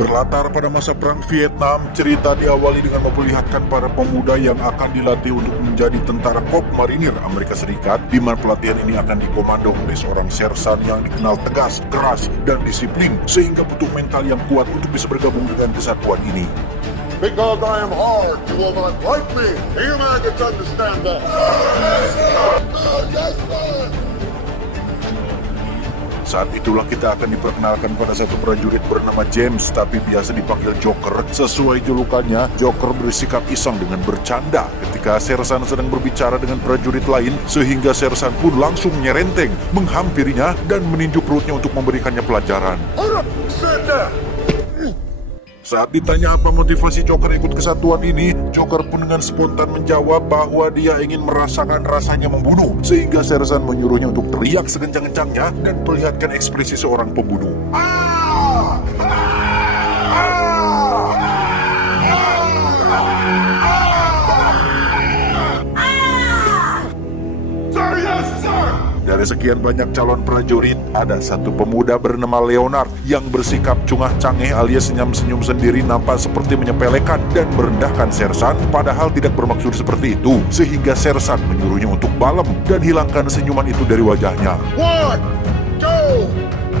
Berlatar pada masa Perang Vietnam, cerita diawali dengan memperlihatkan para pemuda yang akan dilatih untuk menjadi tentara Korps Marinir Amerika Serikat, di mana pelatihan ini akan dikomando oleh seorang sersan yang dikenal tegas, keras, dan disiplin, sehingga butuh mental yang kuat untuk bisa bergabung dengan kesatuan ini. Because I am hard, you will not like me. You maggots understand that. Yes, sir. Saat itulah kita akan diperkenalkan pada satu prajurit bernama James, tapi biasa dipanggil Joker. Sesuai julukannya, Joker bersikap iseng dengan bercanda ketika sersan sedang berbicara dengan prajurit lain, sehingga sersan pun langsung nyerenteng, menghampirinya dan meninju perutnya untuk memberikannya pelajaran. Saat ditanya apa motivasi Joker ikut kesatuan ini, Joker pun dengan spontan menjawab bahwa dia ingin merasakan rasanya membunuh, sehingga sersan menyuruhnya untuk teriak sekencang-kencangnya dan perlihatkan ekspresi seorang pembunuh. Dari sekian banyak calon prajurit, ada satu pemuda bernama Leonard yang bersikap cungah-cangeh alias senyum-senyum sendiri, nampak seperti menyepelekan dan merendahkan sersan, padahal tidak bermaksud seperti itu, sehingga sersan menyuruhnya untuk balem dan hilangkan senyuman itu dari wajahnya. 1,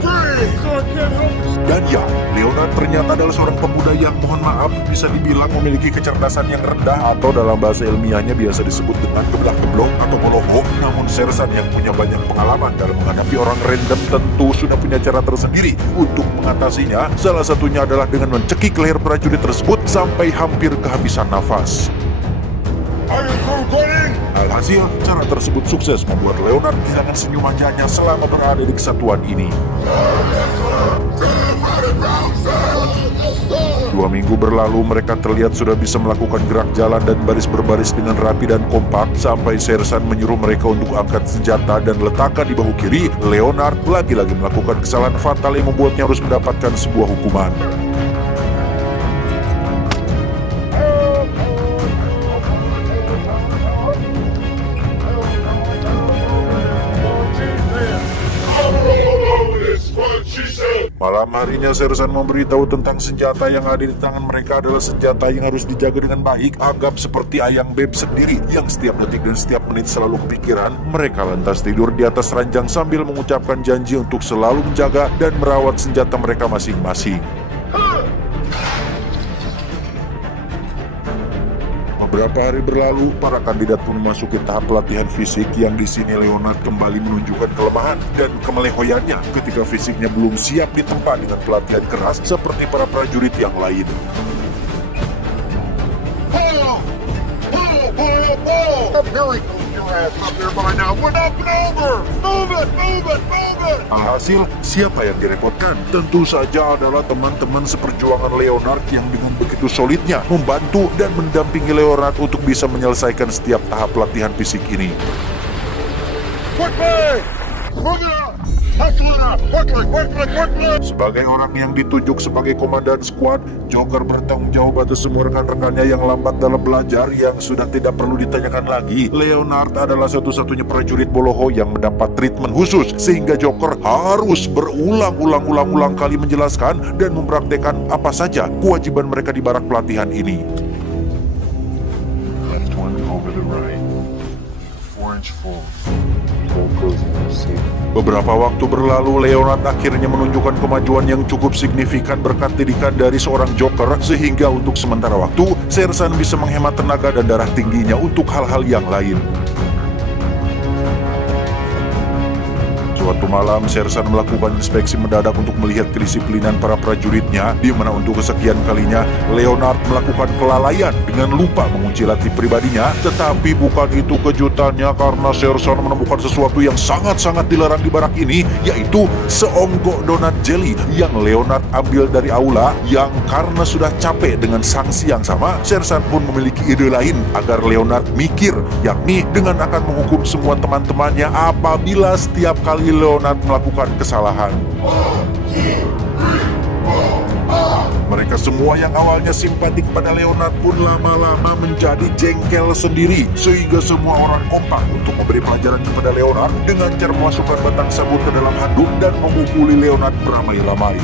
2, 3. Dan ya, Leonard ternyata adalah seorang pemuda yang mohon maaf bisa dibilang memiliki kecerdasan yang rendah, atau dalam bahasa ilmiahnya biasa disebut dengan kebelah-keblok atau boloho. Namun sersan yang punya banyak pengalaman dalam menghadapi orang random tentu sudah punya cara tersendiri untuk mengatasinya. Salah satunya adalah dengan mencekik leher prajurit tersebut sampai hampir kehabisan nafas. Alhasil, cara tersebut sukses membuat Leonard kehilangan senyum wajahnya selama berada di kesatuan ini. 2 minggu berlalu, mereka terlihat sudah bisa melakukan gerak jalan dan baris berbaris dengan rapi dan kompak, sampai sersan menyuruh mereka untuk angkat senjata dan letakkan di bahu kiri. Leonard lagi-lagi melakukan kesalahan fatal yang membuatnya harus mendapatkan sebuah hukuman. Malam harinya sersan memberitahu tentang senjata yang ada di tangan mereka adalah senjata yang harus dijaga dengan baik, anggap seperti ayang beb sendiri yang setiap detik dan setiap menit selalu kepikiran. Mereka lantas tidur di atas ranjang sambil mengucapkan janji untuk selalu menjaga dan merawat senjata mereka masing-masing. Beberapa hari berlalu, para kandidat pun memasuki tahap pelatihan fisik, yang di sini Leonard kembali menunjukkan kelemahan dan kemelehoyannya ketika fisiknya belum siap ditempa dengan pelatihan keras seperti para prajurit yang lain. Alhasil, siapa yang direpotkan? Tentu saja adalah teman-teman seperjuangan Leonard yang dengan begitu solidnya membantu dan mendampingi Leonard untuk bisa menyelesaikan setiap tahap latihan fisik ini. Sebagai orang yang ditunjuk sebagai komandan squad, Joker bertanggung jawab atas semua rekan-rekannya yang lambat dalam belajar, yang sudah tidak perlu ditanyakan lagi. Leonard adalah satu-satunya prajurit boloho yang mendapat treatment khusus, sehingga Joker harus berulang-ulang kali menjelaskan dan mempraktekkan apa saja kewajiban mereka di barak pelatihan ini. Left one over the right. 4 inch full. Beberapa waktu berlalu, Leonard akhirnya menunjukkan kemajuan yang cukup signifikan berkat didikan dari seorang Joker, sehingga untuk sementara waktu, sersan bisa menghemat tenaga dan darah tingginya untuk hal-hal yang lain. Suatu malam, sersan melakukan inspeksi mendadak untuk melihat kedisiplinan para prajuritnya, di mana untuk kesekian kalinya Leonard melakukan kelalaian dengan lupa mengunci laci pribadinya. Tetapi bukan itu kejutannya, karena sersan menemukan sesuatu yang sangat-sangat dilarang di barak ini, yaitu seonggok donat jelly yang Leonard ambil dari aula. Yang karena sudah capek dengan sanksi yang sama, sersan pun memiliki ide lain agar Leonard mikir, yakni dengan akan menghukum semua teman-temannya apabila setiap kali Leonard melakukan kesalahan. Mereka semua yang awalnya simpatik pada Leonard pun lama-lama menjadi jengkel sendiri, sehingga semua orang kompak untuk memberi pelajaran kepada Leonard dengan cara memasukkan batang sabun ke dalam handuk dan memukuli Leonard beramai-ramai.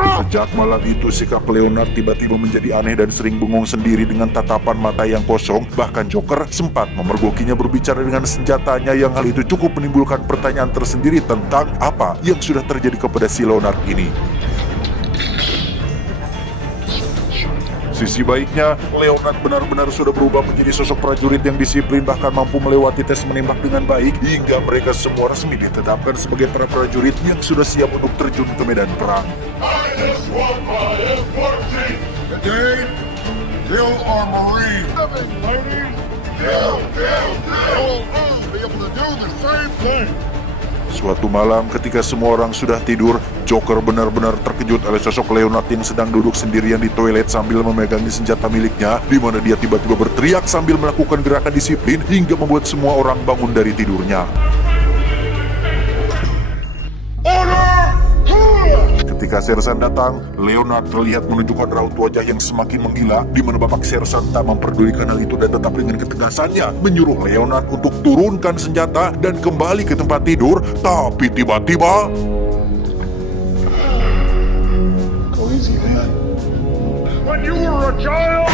Sejak malam itu sikap Leonard tiba-tiba menjadi aneh dan sering bengong sendiri dengan tatapan mata yang kosong. Bahkan Joker sempat memergokinya berbicara dengan senjatanya, yang hal itu cukup menimbulkan pertanyaan tersendiri tentang apa yang sudah terjadi kepada si Leonard ini. Sisi baiknya, Leonard benar-benar sudah berubah menjadi sosok prajurit yang disiplin, bahkan mampu melewati tes menembak dengan baik, hingga mereka semua resmi ditetapkan sebagai para prajurit yang sudah siap untuk terjun ke medan perang. Today, kill our Marine. Ladies, kill. We'll all be able to do the same thing. Suatu malam ketika semua orang sudah tidur, Joker benar-benar terkejut oleh sosok Leonard yang sedang duduk sendirian di toilet sambil memegangi senjata miliknya, di mana dia tiba-tiba berteriak sambil melakukan gerakan disiplin hingga membuat semua orang bangun dari tidurnya. Ketika Sersan datang, Leonard terlihat menunjukkan raut wajah yang semakin menggila, di mana Bapak Sersan tak memperdulikan hal itu dan tetap dengan ketegasannya menyuruh Leonard untuk turunkan senjata dan kembali ke tempat tidur. Tapi tiba-tiba, Go easy, man. When you were a child!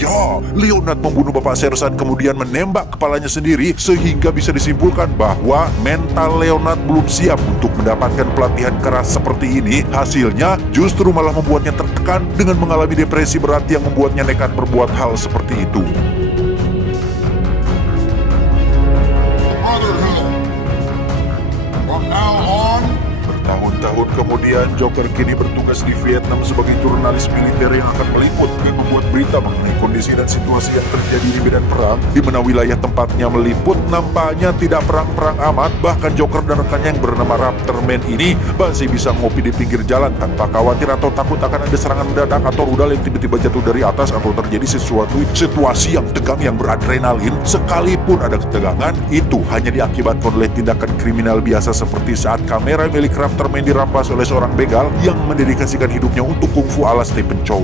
ya, Leonard membunuh Bapak Sersan kemudian menembak kepalanya sendiri, sehingga bisa disimpulkan bahwa mental Leonard belum siap untuk mendapatkan pelatihan keras seperti ini. Hasilnya justru malah membuatnya tertekan dengan mengalami depresi berat yang membuatnya nekat berbuat hal seperti itu. Brotherhood. From now on, Bertahun-tahun kemudian, Joker kini bertugas di Vietnam sebagai jurnalis militer yang akan meliput dan membuat berita mengenai kondisi dan situasi yang terjadi di medan perang, di mana wilayah tempatnya meliput nampaknya tidak perang-perang amat. Bahkan Joker dan rekannya yang bernama Raptorman ini masih bisa ngopi di pinggir jalan tanpa khawatir atau takut akan ada serangan mendadak atau rudal yang tiba-tiba jatuh dari atas atau terjadi sesuatu situasi yang tegang yang beradrenalin. Sekalipun ada ketegangan, itu hanya diakibatkan oleh tindakan kriminal biasa seperti saat kamera milik Raptorman dirampas oleh seorang begal yang mendedikasikan hidupnya untuk kungfu ala Stephen Chow.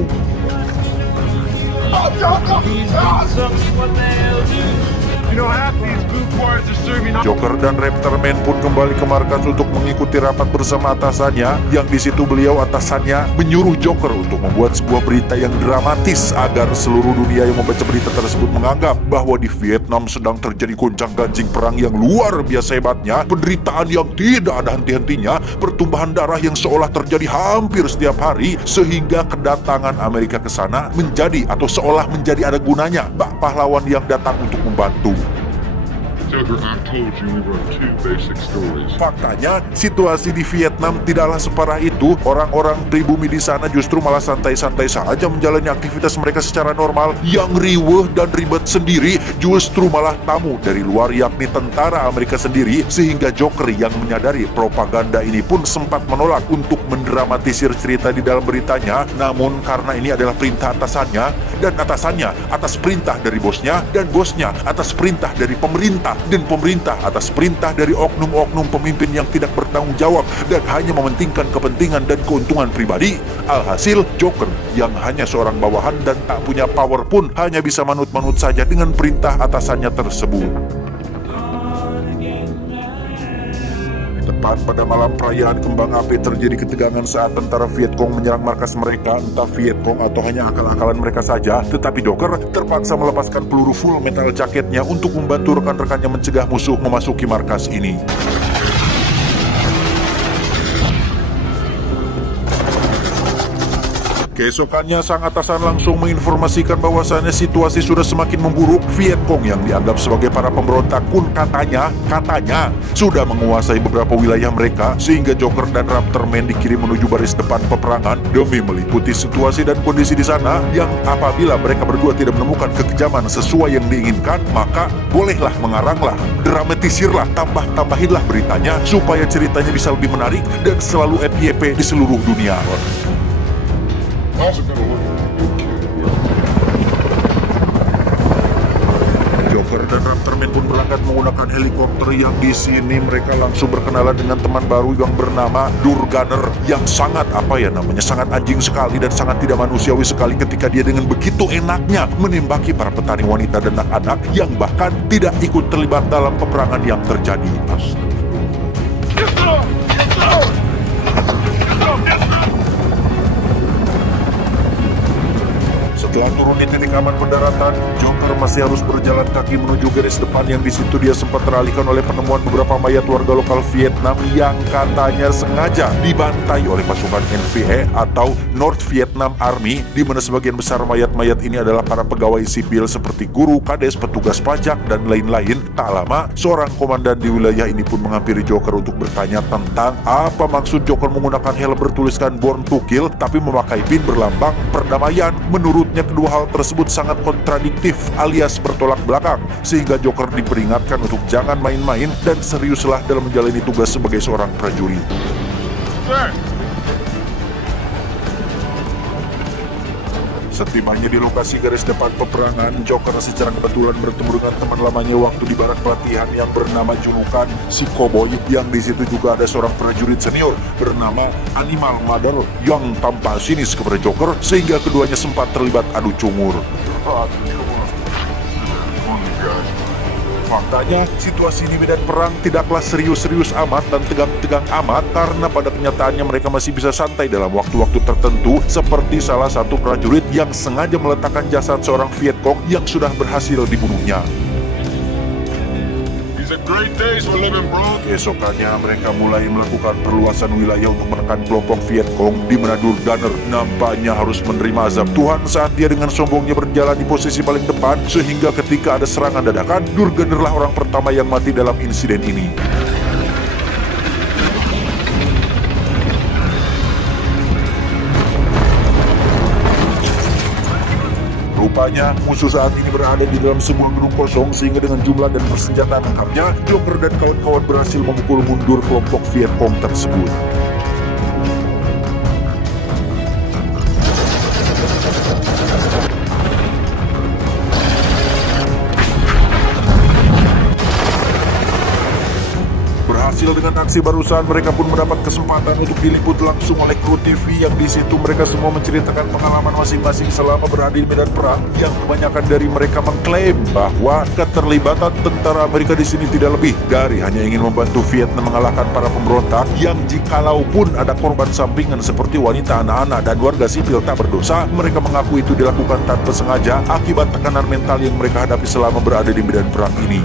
You know, half these blue quarters are serving. Joker dan Raptorman pun kembali ke markas untuk mengikuti rapat bersama atasannya, yang di situ beliau atasannya menyuruh Joker untuk membuat sebuah berita yang dramatis agar seluruh dunia yang membaca berita tersebut menganggap bahwa di Vietnam sedang terjadi goncang-gancing perang yang luar biasa hebatnya, penderitaan yang tidak ada henti-hentinya, pertumpahan darah yang seolah terjadi hampir setiap hari, sehingga kedatangan Amerika ke sana menjadi atau seolah menjadi ada gunanya bak pahlawan yang datang untuk membantu. Joker, I told you we run two basic stories. Faktanya, situasi di Vietnam tidaklah separah itu. Orang-orang pribumi di sana justru malah santai-santai saja menjalani aktivitas mereka secara normal. Yang riweuh dan ribet sendiri justru malah tamu dari luar, yakni tentara Amerika sendiri. Sehingga Joker yang menyadari propaganda ini pun sempat menolak untuk mendramatisir cerita di dalam beritanya. Namun karena ini adalah perintah atasannya, dan atasannya atas perintah dari bosnya, dan bosnya atas perintah dari pemerintah, dan pemerintah atas perintah dari oknum-oknum pemimpin yang tidak bertanggung jawab dan hanya mementingkan kepentingan dan keuntungan pribadi. Alhasil, Joker yang hanya seorang bawahan dan tak punya power pun hanya bisa manut-manut saja dengan perintah atasannya tersebut. Tepat pada malam perayaan kembang api terjadi ketegangan saat tentara Vietcong menyerang markas mereka. Entah Vietcong atau hanya akal-akalan mereka saja, tetapi Joker terpaksa melepaskan peluru full metal jaketnya untuk membantu rekan-rekannya mencegah musuh memasuki markas ini. Keesokannya, sang atasan langsung menginformasikan bahwasannya situasi sudah semakin memburuk. Vietcong yang dianggap sebagai para pemberontak pun katanya sudah menguasai beberapa wilayah mereka, sehingga Joker dan Raptorman dikirim menuju baris depan peperangan demi meliputi situasi dan kondisi di sana, yang apabila mereka berdua tidak menemukan kekejaman sesuai yang diinginkan, maka bolehlah mengaranglah, dramatisirlah, tambahinlah beritanya supaya ceritanya bisa lebih menarik dan selalu FYP di seluruh dunia. How's it gonna work? Joker dan Raptorman pun berangkat menggunakan helikopter, yang di sini mereka langsung berkenalan dengan teman baru yang bernama Durgunner, yang sangat sangat anjing sekali dan sangat tidak manusiawi sekali ketika dia dengan begitu enaknya menembaki para petani wanita dan anak-anak yang bahkan tidak ikut terlibat dalam peperangan yang terjadi. Setelah turun di titik aman pendaratan, Joker masih harus berjalan kaki menuju garis depan yang di situ dia sempat teralihkan oleh penemuan beberapa mayat warga lokal Vietnam yang katanya sengaja dibantai oleh pasukan NVA atau North Vietnam Army, di mana sebagian besar mayat-mayat ini adalah para pegawai sipil seperti guru, kades, petugas pajak, dan lain-lain. Tak lama, seorang komandan di wilayah ini pun menghampiri Joker untuk bertanya tentang apa maksud Joker menggunakan helm bertuliskan Born to Kill tapi memakai pin berlambang perdamaian. Menurutnya kedua hal tersebut sangat kontradiktif alias bertolak belakang, sehingga Joker diperingatkan untuk jangan main-main dan seriuslah dalam menjalani tugas sebagai seorang prajurit. Setibanya di lokasi garis depan peperangan, Joker secara kebetulan bertemu dengan teman lamanya waktu di barak pelatihan yang bernama julukan si Cowboy, yang di situ juga ada seorang prajurit senior bernama Animal Mother yang tampak sinis kepada Joker sehingga keduanya sempat terlibat adu cungur. Faktanya, situasi di medan perang tidaklah serius-serius amat dan tegang-tegang amat, karena pada kenyataannya mereka masih bisa santai dalam waktu-waktu tertentu, seperti salah satu prajurit yang sengaja meletakkan jasad seorang Vietcong yang sudah berhasil dibunuhnya. Keesokannya mereka mulai melakukan perluasan wilayah untuk menekan kelompok Vietcong, di mana Durganer nampaknya harus menerima azab Tuhan saat dia dengan sombongnya berjalan di posisi paling depan, sehingga ketika ada serangan dadakan, Durganerlah orang pertama yang mati dalam insiden ini. Rupanya musuh saat ini berada di dalam sebuah gedung kosong, sehingga dengan jumlah dan persenjataan lengkapnya, Joker dan kawan-kawan berhasil memukul mundur kelompok Vietcong tersebut. Dengan aksi barusan, mereka pun mendapat kesempatan untuk diliput langsung oleh kru TV yang di situ mereka semua menceritakan pengalaman masing-masing selama berada di medan perang, yang kebanyakan dari mereka mengklaim bahwa keterlibatan tentara Amerika di sini tidak lebih dari hanya ingin membantu Vietnam mengalahkan para pemberontak, yang jikalaupun ada korban sampingan seperti wanita, anak-anak, dan warga sipil tak berdosa, mereka mengaku itu dilakukan tanpa sengaja akibat tekanan mental yang mereka hadapi selama berada di medan perang ini.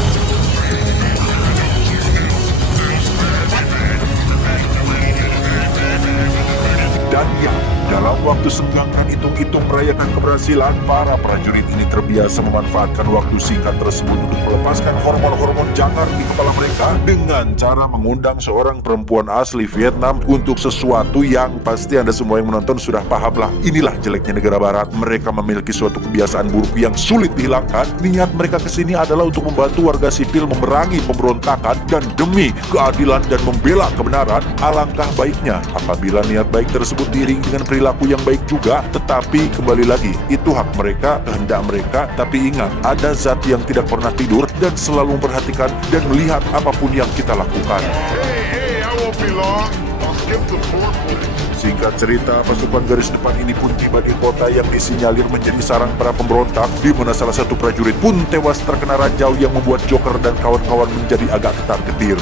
Dan ya, dalam waktu senggang dan hitung-hitung merayakan keberhasilan, para prajurit ini terbiasa memanfaatkan waktu singkat tersebut untuk melepaskan hormon-hormon jangar di kepala mereka dengan cara mengundang seorang perempuan asli Vietnam untuk sesuatu yang pasti Anda semua yang menonton sudah paham lah. Inilah jeleknya negara barat, mereka memiliki suatu kebiasaan buruk yang sulit dihilangkan. Niat mereka kesini adalah untuk membantu warga sipil memerangi pemberontakan dan demi keadilan dan membela kebenaran. Alangkah baiknya apabila niat baik tersebut diiring dengan perilaku yang baik juga, tetapi kembali lagi, itu hak mereka, kehendak mereka. Tapi ingat, ada zat yang tidak pernah tidur dan selalu memperhatikan dan melihat apapun yang kita lakukan. Singkat cerita, pasukan garis depan ini pun tiba di kota yang disinyalir menjadi sarang para pemberontak, di mana salah satu prajurit pun tewas terkena ranjau yang membuat Joker dan kawan-kawan menjadi agak ketar-ketir.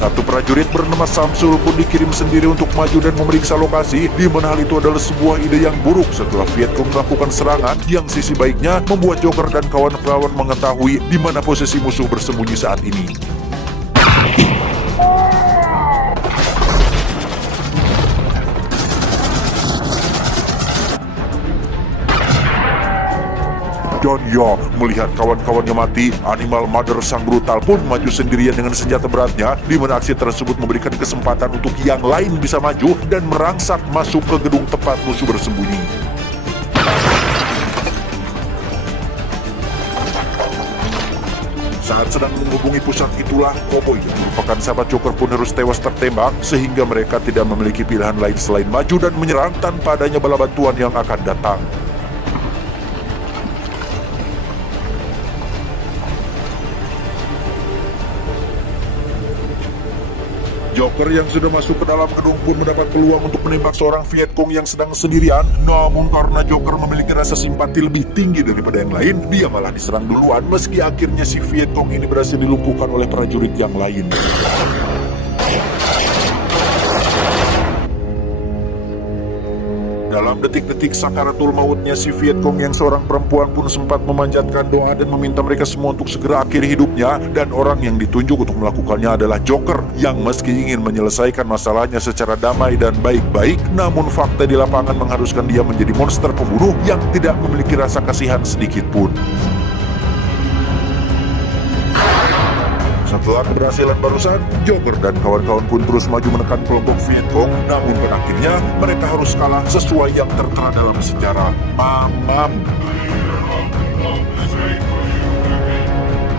Satu prajurit bernama Samsul pun dikirim sendiri untuk maju dan memeriksa lokasi, di mana hal itu adalah sebuah ide yang buruk setelah Vietcong melakukan serangan, yang sisi baiknya membuat Joker dan kawan-kawan mengetahui di mana posisi musuh bersembunyi saat ini. Dan ya, melihat kawan-kawannya mati, Animal Mother sang brutal pun maju sendirian dengan senjata beratnya, di mana aksi tersebut memberikan kesempatan untuk yang lain bisa maju dan merangsak masuk ke gedung tempat musuh bersembunyi. Saat sedang menghubungi pusat itulah, Cowboy yang merupakan sahabat Joker pun harus tewas tertembak, sehingga mereka tidak memiliki pilihan lain selain maju dan menyerang tanpa adanya bala bantuan yang akan datang. Joker yang sudah masuk ke dalam gedung pun mendapat peluang untuk menembak seorang Vietcong yang sedang sendirian. Namun karena Joker memiliki rasa simpati lebih tinggi daripada yang lain, dia malah diserang duluan, meski akhirnya si Vietcong ini berhasil dilumpuhkan oleh prajurit yang lain. Dalam detik-detik sakaratul mautnya si Vietcong yang seorang perempuan pun sempat memanjatkan doa dan meminta mereka semua untuk segera akhiri hidupnya, dan orang yang ditunjuk untuk melakukannya adalah Joker yang meski ingin menyelesaikan masalahnya secara damai dan baik-baik, namun fakta di lapangan mengharuskan dia menjadi monster pembunuh yang tidak memiliki rasa kasihan sedikit pun. Setelah keberhasilan barusan, Joker dan kawan-kawan pun terus maju menekan kelompok Vietcong, namun pada akhirnya mereka harus kalah sesuai yang tertera dalam sejarah. Mamam.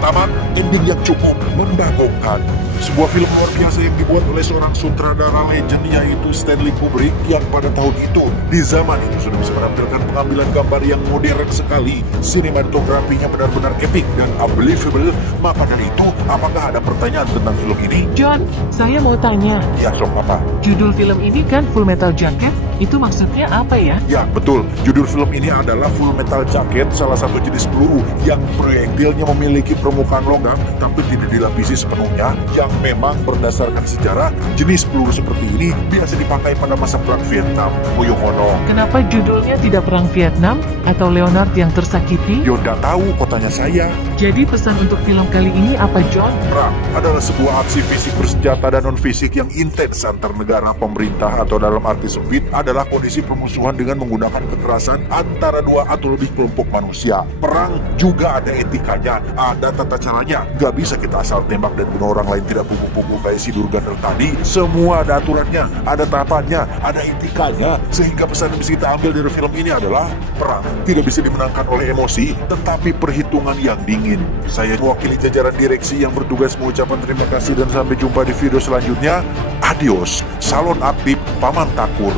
Tamat, ending yang cukup membagongkan. Sebuah film luar biasa yang dibuat oleh seorang sutradara legend yaitu Stanley Kubrick yang pada tahun itu, di zaman itu sudah bisa menampilkan pengambilan gambar yang modern sekali. Sinematografinya benar-benar epic dan unbelievable. Maka dari itu, apakah ada pertanyaan tentang film ini? John, saya mau tanya. Ya, sok apa? Judul film ini kan Full Metal Jacket? Itu maksudnya apa ya? Ya, betul. Judul film ini adalah Full Metal Jacket, salah satu jenis peluru yang proyektilnya memiliki permukaan logam tapi tidak dilapisi sepenuhnya, yang memang berdasarkan sejarah jenis peluru seperti ini biasa dipakai pada masa perang Vietnam. Buyongono. Kenapa judulnya tidak Perang Vietnam atau Leonard yang tersakiti? Yonda tahu, kok tanya saya. Jadi pesan untuk film kali ini apa, John? Perang adalah sebuah aksi fisik bersenjata dan non-fisik yang intens antar negara, pemerintah, atau dalam arti sempit adalah kondisi permusuhan dengan menggunakan kekerasan antara dua atau lebih kelompok manusia. Perang juga ada etikanya, ada tata caranya. Gak bisa kita asal tembak dan bunuh orang lain tidak pukul-pukul kayak si Durganer tadi. Semua ada aturannya, ada tahapannya, ada etikanya. Sehingga pesan yang bisa kita ambil dari film ini adalah perang tidak bisa dimenangkan oleh emosi, tetapi perhitungan yang dingin. Saya mewakili jajaran direksi yang bertugas mengucapkan terima kasih dan sampai jumpa di video selanjutnya. Adios, salon aktif Paman Takur.